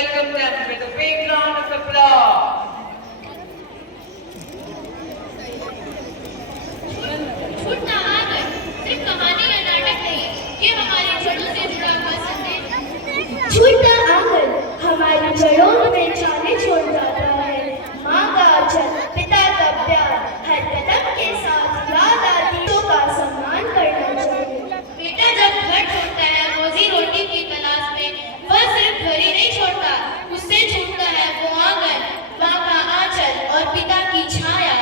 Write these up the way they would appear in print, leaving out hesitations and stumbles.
welcome them with a big round of applause. छूटना आकर सिर्फ कहानी या नाटक नहीं, ये हमारी जड़ों से जुड़ा हुआ संदेश। छूटना आकर हमारी जड़ों में जाने छोड़ जाता है। माँ का आंचल, पिता का प्यार, हर कदम के साथ याद आती तो का सम्मान करना चाहिए। बेटा जब घर छोड़ता है रोजी रोटी की तलाश में, वह सिर्फ घर ही नहीं छोड़ता, उससे छूटता है वो आंगन, माँ का आंचल और पिता की छाया।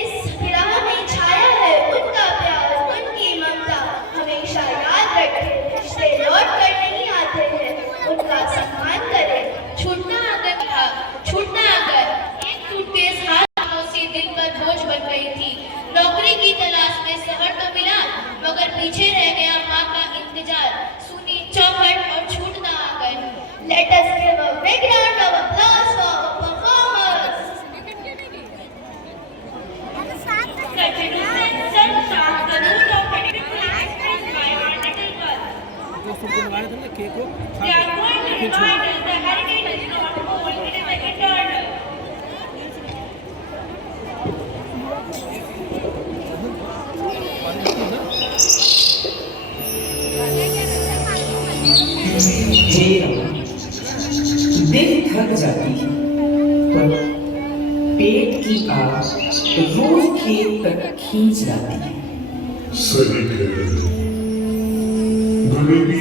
इस विरह में छाया है उनका प्यार, उनकी ममता, हमेशा याद रखें। रिश्ते लौट कर नहीं आते हैं, उनका सम्मान करें। छूटना आकर एक सूटकेस हाथों से दिल पर बोझ बन गई थी। नौकरी की तलाश में शहर तो मिला, मगर पीछे रह गया माँ का इंतजार। सुनी चौखट और छूटना आकर। Let us give a big round of applause for our performers. दिल थक जाती है पर पेट की आग रोज खेत तक खींच जाती है। सही कह रहे हो। गरीबी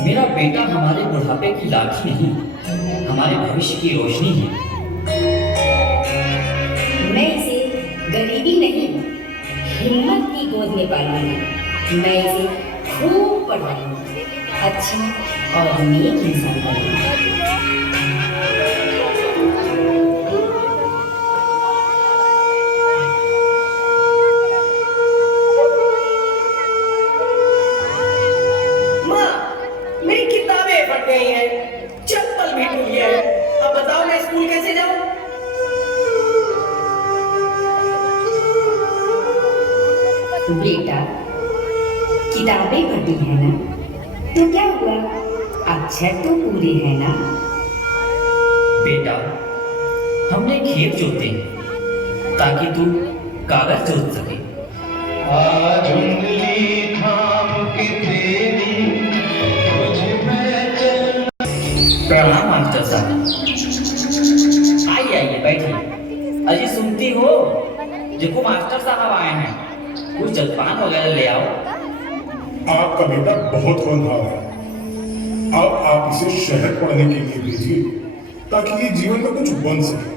मेरा बेटा हमारे बुढ़ापे की लाठी नहीं, हमारे भविष्य की रोशनी है। मैं इसे गरीबी नहीं, हिम्मत की गोद में पालूंगी। मैं इसे खूब पढ़ाऊंगी, अच्छा और नेक इंसान बनूंगी। चप्पल भी टूट गया है। अब बताओ मैं स्कूल कैसे जाऊं? बेटा किताबें पढ़ी है ना, तो क्या हुआ, अक्षर तो पूरे हैं ना। बेटा हमने खेत जोते हैं ताकि तू कागज जोत सके। आज उंगली थाम के तेरी प्रणाम मास्टर साहब। आइए आइए बैठिए। अजी सुनती हो, देखो मास्टर साहब आए हैं, कुछ जलपान वगैरह ले आओ। आपका बेटा बहुत होनहार है। अब आप इसे शहर पढ़ने के लिए भेजिए ताकि ये जीवन में कुछ बन सके।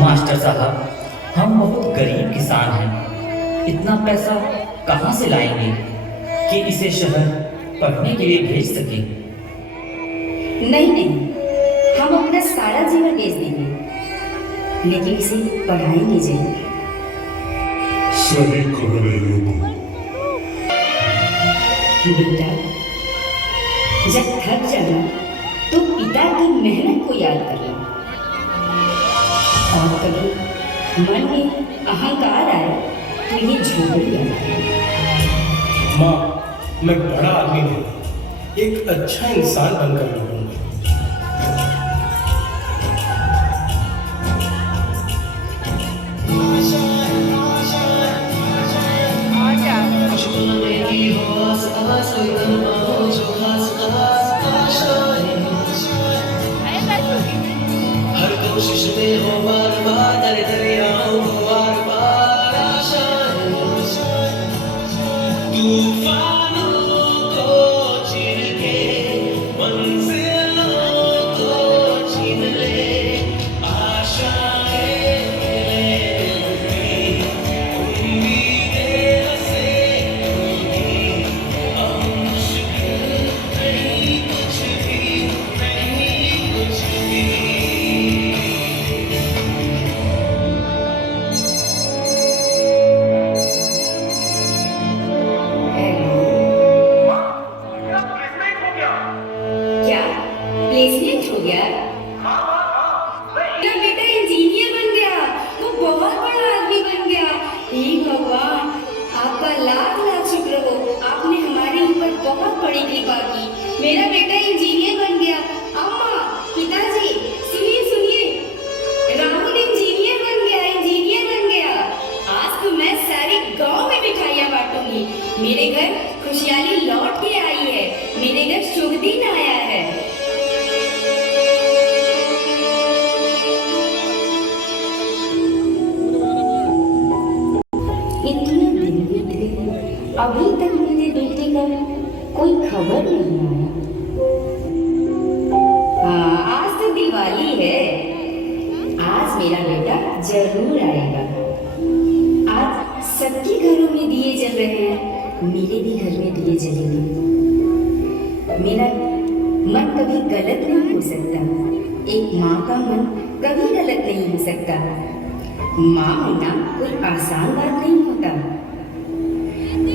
मास्टर साहब हम बहुत गरीब किसान हैं, इतना पैसा कहाँ से लाएंगे कि इसे शहर पढ़ने के लिए भेज सके। नहीं नहीं, हम अपना सारा जीवन बेच देंगे, लेकिन इसे पढ़ाएंगे जरूर। सही कह रहे हो। बेटा जब थक जाना तो पिता की मेहनत को याद करना, और कभी मन में अहंकार आए तो ये झोपड़ी आ जाए। माँ मैं बड़ा आदमी हूँ, एक अच्छा इंसान बनकर रहूंगा। हर कोशिश में हो बार बार दरियाओं को बार बार आशाएं, तूफानों को चीर के मंजिलों को छीन ले, आशाएं उम्मीदें हंसे होगी, अब मुश्किल नहीं खुशहाली लौट के आई है। मेरे घर शुभ दिन आया है। इतने दिन बीत गए, अभी तक मेरे बेटे का कोई खबर नहीं आया। हाँ, आज तो दिवाली है। आज मेरा बेटा जरूर आएगा। आज सबके घरों में दिए जल रहे हैं, मेरे भी घर में दिए जलेंगे। मेरा मन कभी गलत नहीं हो सकता। एक माँ का मन कभी गलत नहीं हो सकता। माँ होना कोई आसान बात नहीं होता।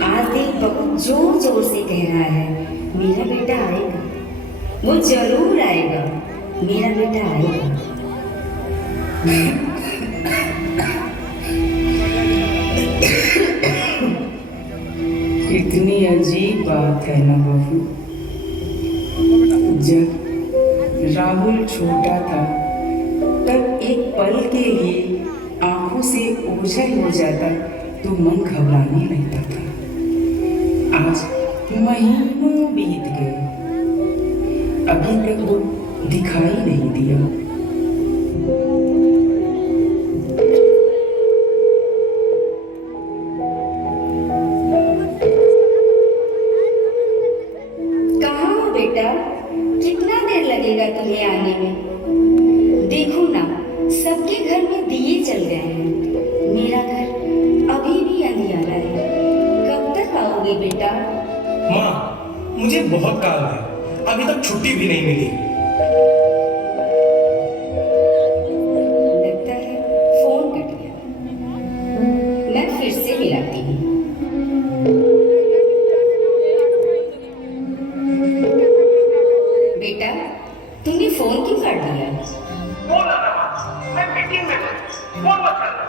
आज दिल बहुत जोर जोर से कह रहा है, मेरा बेटा आएगा, वो जरूर आएगा, मेरा बेटा आएगा। कितनी अजीब बात है ना बहू। जब राहुल छोटा था तब एक पल के लिए आंखों से ओझल हो जाता तो मन घबराने लगता था। आज महीनों बीत गए, अभी तक वो दिखाई नहीं दिया। कहाँ हो बेटा? कितना देर लगेगा तुम्हें आने में? देखो ना, सबके घर में दिए जल गए हैं। मेरा घर अभी भी अंधियारा है। कब तक आओगे बेटा? माँ, मुझे बहुत काम है, अभी तक छुट्टी भी नहीं मिली। लगता है फोन कट गया। मैं फिर से मिलाती हूँ। बेटा, तुमने फोन क्यों काट दिया? बोला ना माँ, मैं मीटिंग में हूँ, फोन मत करना।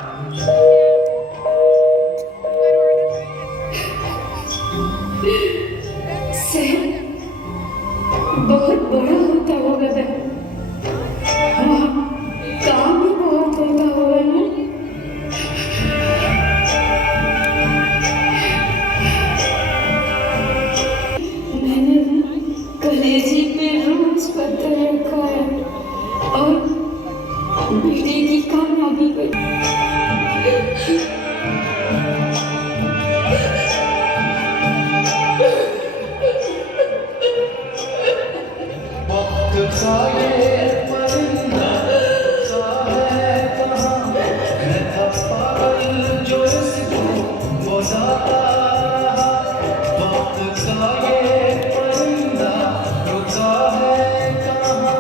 सर, बहुत बड़ा होता होगा ना? वहाँ काम भी बहुत होता होगा ना? मैंने कलेजे पे रोज पत्थर रखा है और बेटे की कामयाबी पर वक्त का ये परिंदा सा है कहाँ, मैं था पागल जो इसको बुलाता। वक्त का ये परिंदा रुका है कहाँ।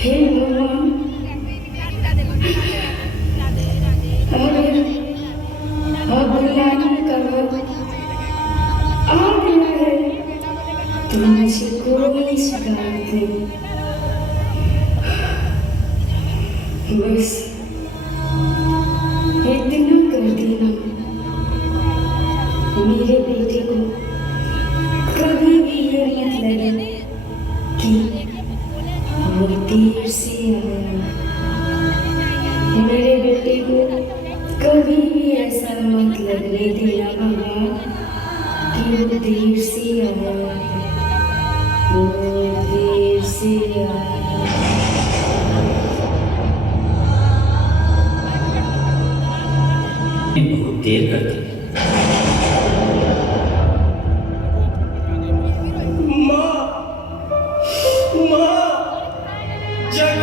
हे भगवान, अब बुलाने का वक्त आ गया है। तुम मुझे कोई शिकायत नहीं, बस इतना कर देना, मेरे बेटे को कभी भी ये मत लगे कि वो देर से आया। मेरे बेटे को कभी भी ऐसा मत लगने देना भगवान कि वो देर से आया है, वो देर से आया है। बहुत देर कर दी। माँ, माँ, जग